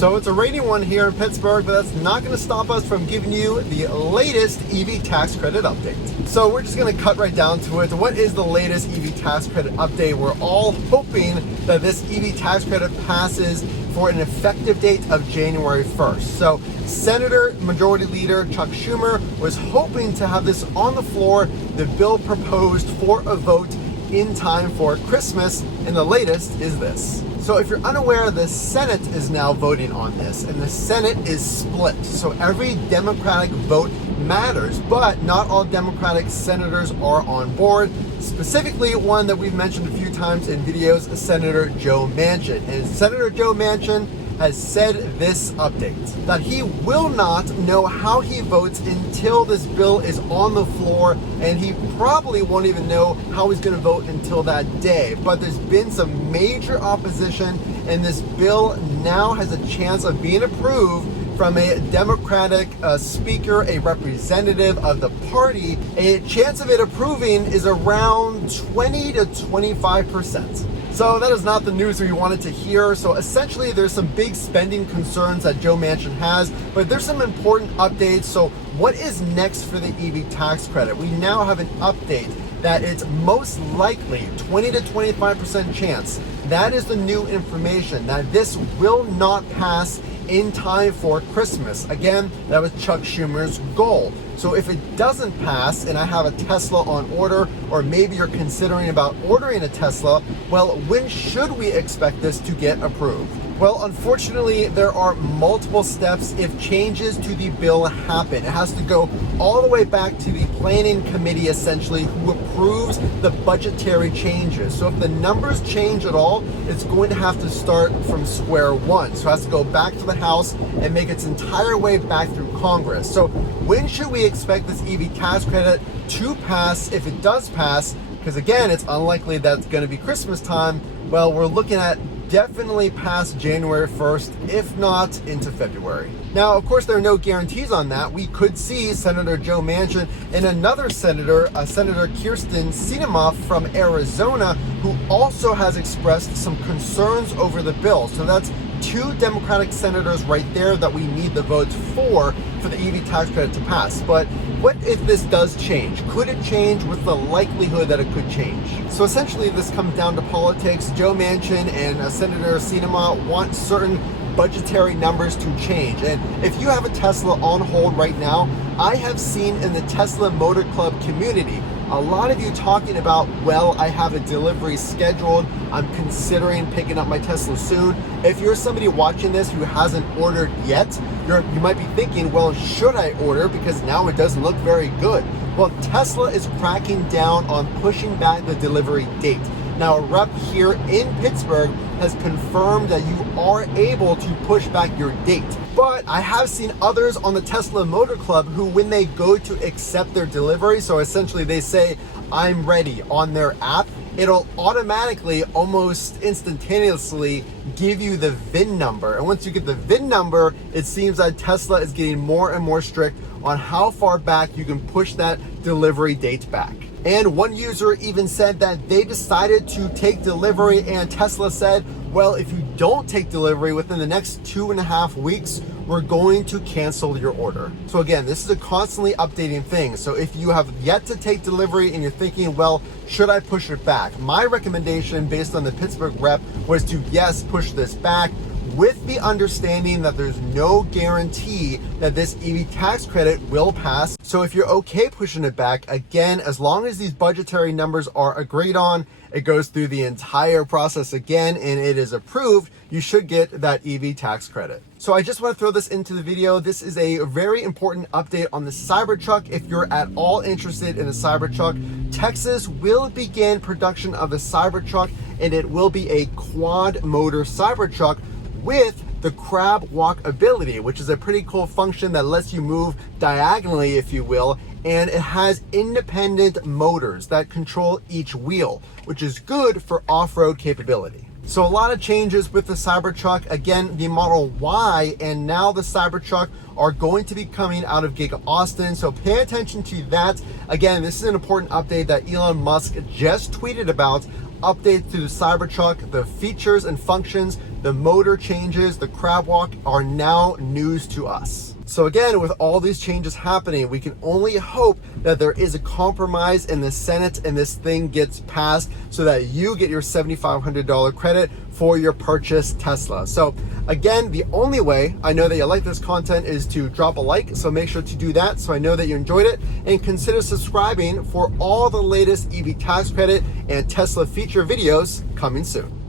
So it's a rainy one here in Pittsburgh, but that's not going to stop us from giving you the latest EV tax credit update. So we're just going to cut right down to it. What is the latest EV tax credit update? We're all hoping that this EV tax credit passes for an effective date of January 1st. So Senator Majority Leader Chuck Schumer was hoping to have this on the floor, the bill proposed for a vote in time for Christmas, and the latest is this. So if you're unaware, the Senate is now voting on this, and the Senate is split. So every Democratic vote matters, but not all Democratic senators are on board. Specifically, one that we've mentioned a few times in videos, Senator Joe Manchin. And Senator Joe Manchin has said this update, that he will not know how he votes until this bill is on the floor, and he probably won't even know how he's going to vote until that day. But there's been some major opposition, and this bill now has a chance of being approved from a Democratic speaker, a representative of the party. A chance of it approving is around 20 to 25%. So that is not the news we wanted to hear. So essentially there's some big spending concerns that Joe Manchin has, but there's some important updates. So what is next for the EV tax credit? We now have an update that it's most likely 20 to 25% chance. That is the new information, that this will not pass in time for Christmas. Again, that was Chuck Schumer's goal. So if it doesn't pass and I have a Tesla on order, or maybe you're considering about ordering a Tesla, well, when should we expect this to get approved? Well, unfortunately, there are multiple steps if changes to the bill happen. It has to go all the way back to the planning committee, essentially, who approves the budgetary changes. So if the numbers change at all, it's going to have to start from square one. So it has to go back to the House and make its entire way back through Congress. So when should we expect this EV tax credit to pass, if it does pass? Because again, it's unlikely that it's going to be Christmas time. Well, we're looking at definitely past January 1st, if not into February. Now, of course, there are no guarantees on that. We could see Senator Joe Manchin and another senator, Senator Kyrsten Sinema from Arizona, who also has expressed some concerns over the bill. So that's two Democratic senators right there that we need the votes for the EV tax credit to pass. But what if this does change? Could it change? With the likelihood that it could change? So essentially this comes down to politics. Joe Manchin and Senator Sinema want certain budgetary numbers to change. And if you have a Tesla on hold right now, I have seen in the Tesla Motor Club community a lot of you talking about, well, I have a delivery scheduled, I'm considering picking up my Tesla soon. If you're somebody watching this who hasn't ordered yet, you might be thinking, well, should I order? Because now it doesn't look very good. Well, Tesla is cracking down on pushing back the delivery date. Now, a rep here in Pittsburgh has confirmed that you are able to push back your date. But I have seen others on the Tesla Motor Club who, when they go to accept their delivery, so essentially they say, I'm ready on their app, it'll automatically, almost instantaneously, give you the VIN number. And once you get the VIN number, it seems that Tesla is getting more and more strict on how far back you can push that delivery date back. And one user even said that they decided to take delivery, and Tesla said, well, if you don't take delivery within the next 2.5 weeks, we're going to cancel your order. So again, this is a constantly updating thing. So if you have yet to take delivery and you're thinking, well, should I push it back? My recommendation based on the Pittsburgh rep was to, yes, push this back, with the understanding that there's no guarantee that this EV tax credit will pass. So if you're okay pushing it back, again, as long as these budgetary numbers are agreed on, it goes through the entire process again and it is approved, you should get that EV tax credit. So I just want to throw this into the video. This is a very important update on the Cybertruck. If you're at all interested in the Cybertruck, Texas will begin production of the Cybertruck, and it will be a quad motor Cybertruck with the crab walk ability, which is a pretty cool function that lets you move diagonally, if you will, and it has independent motors that control each wheel, which is good for off-road capability. So a lot of changes with the Cybertruck. Again, the Model Y and now the Cybertruck are going to be coming out of Giga Austin, so pay attention to that. Again, this is an important update that Elon Musk just tweeted about. Updates to the Cybertruck, the features and functions the motor changes, the crab walk are now news to us. So again, with all these changes happening, we can only hope that there is a compromise in the Senate and this thing gets passed so that you get your $7,500 credit for your purchased Tesla. So again, the only way I know that you like this content is to drop a like. So make sure to do that so I know that you enjoyed it, and consider subscribing for all the latest EV tax credit and Tesla feature videos coming soon.